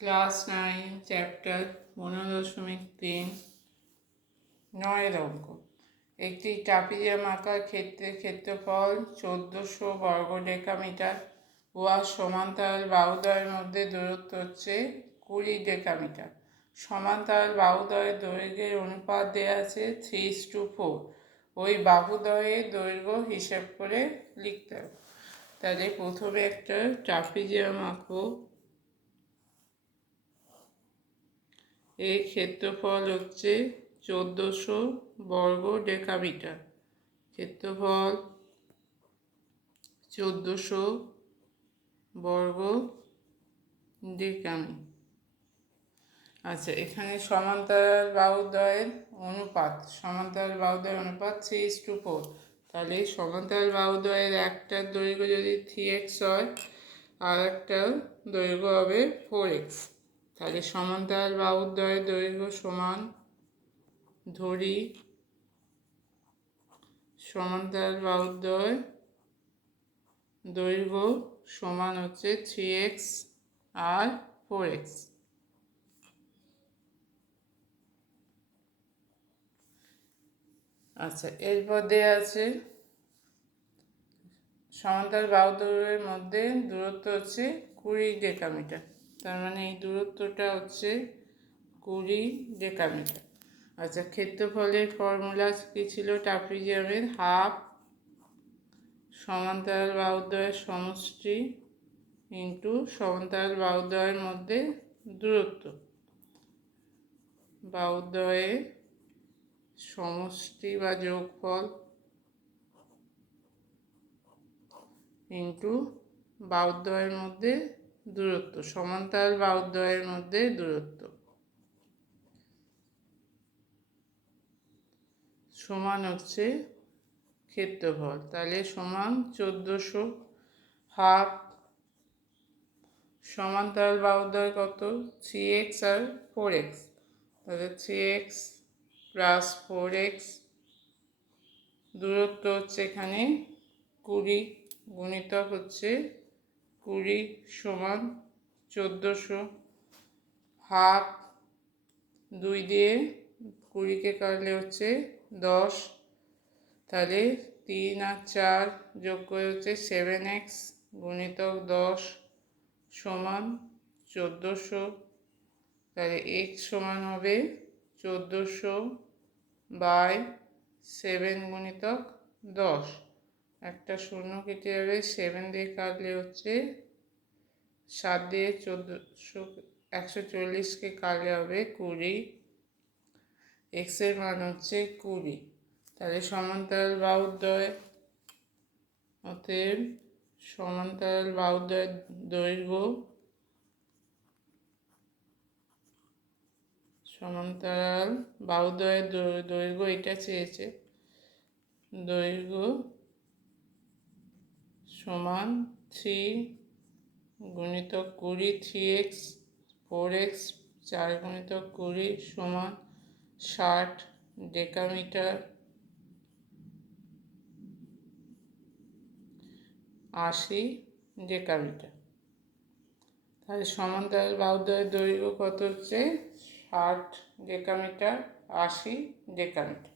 Class 9 chapter 15.3 9 অঙ্ক। একটি trapezium আঁকার ক্ষেত্রে ক্ষেত্রফল 1400 বর্গ ডেকামিটার উহার সমান্তরাল বাহুদ্বয়ের মধ্যে দূরত্ব হচ্ছে 20 ডেকামিটার। সমান্তরাল বাহুদ্বয়ের দৈর্ঘ্যের অনুপাত দেওয়া আছে 3:4। ওই বাহুদ্বয়ের দৈর্ঘ্য হিসেব করে লিখতে হবে। তাহলে প্রথমে একটা ট্রাপিজিয়াম আঁকবো। এর ক্ষেত্রফল হচ্ছে 1400 বর্গ ডেকামিটার। ক্ষেত্রফল 1400 বর্গ ডেকামি। আচ্ছা, এখানে সমান্তরাল বাহুদ্বয়ের অনুপাত 3:4। তাহলে সমান্তরাল বাহুদ্বয়ের একটার দৈর্ঘ্য যদি 3x হয় আর একটার দৈর্ঘ্য হবে 4x। তাহলে সমান্তরাল বাহুদ্বয়ের দৈর্ঘ্য সমান, ধরি সমান্তরাল বাহুদ্বয় দৈর্ঘ্য সমান হচ্ছে 3x আর 4x। আচ্ছা, এরপর দেওয়া আছে সমান্তরাল বাহুদ্বয়ের মধ্যে দূরত্ব হচ্ছে 20 ডেকামিটার। তার মানে এই দূরত্বটা হচ্ছে 20 ডেকামিটার। আচ্ছা, ক্ষেত্রফলের ফর্মুলা কী ছিল? ট্রাপিজিয়ামের হাফ সমান্তরাল বাহুদ্বয়ের সমষ্টি ইন্টু সমান্তরাল বাহুদ্বয়ের মধ্যে দূরত্ব। বাহুদ্বয়ের সমষ্টি বা যোগফল ইন্টু বাহুদ্বয়ের মধ্যে দূরত্ব, সমান্তরাল বাহুদ্বয়ের মধ্যে দূরত্ব, সমান হচ্ছে ক্ষেত্রফল। তাহলে সমান 1400। হাফ সমান্তরাল বাহুদ্বয় কত? 3x আর 4x। তাহলে 3x প্লাস 4x, দূরত্ব হচ্ছে এখানে 20 গুণিতক হচ্ছে 20 সমান 1400। হাফ 2 দিয়ে 20কে কাটলে হচ্ছে 10। তাহলে 3 আর 4 যোগ করে হচ্ছে 7x গুণিতক 10 সমান 1400। তাহলে x সমান হবে 1400 বাই 7 গুণিতক 10। একটা শূন্য কেটে যাবে, 7 দিয়ে কাটলে হচ্ছে 7 দিয়ে 140কে কাটলে হবে 20। এক্সের মান হচ্ছে 20। তাহলে সমান্তরাল বাহুদ্বয়, অতএব সমান্তরাল বাহুদ্বয়ের দৈর্ঘ্য, সমান্তরাল বাহুদ্বয়ের দৈর্ঘ্য এটা চেয়েছে, দৈর্ঘ্য সমান 3 গুণিতক 20, 3x 4x 4 গুণিতক 20 সমান 60 ডেকামিটার, 80 ডেকামিটার। তাহলে সমান্তরাল বাহুদ্বয়ের দৈর্ঘ্য কত হচ্ছে? 60 ডেকামিটার, 80 ডেকামিটার।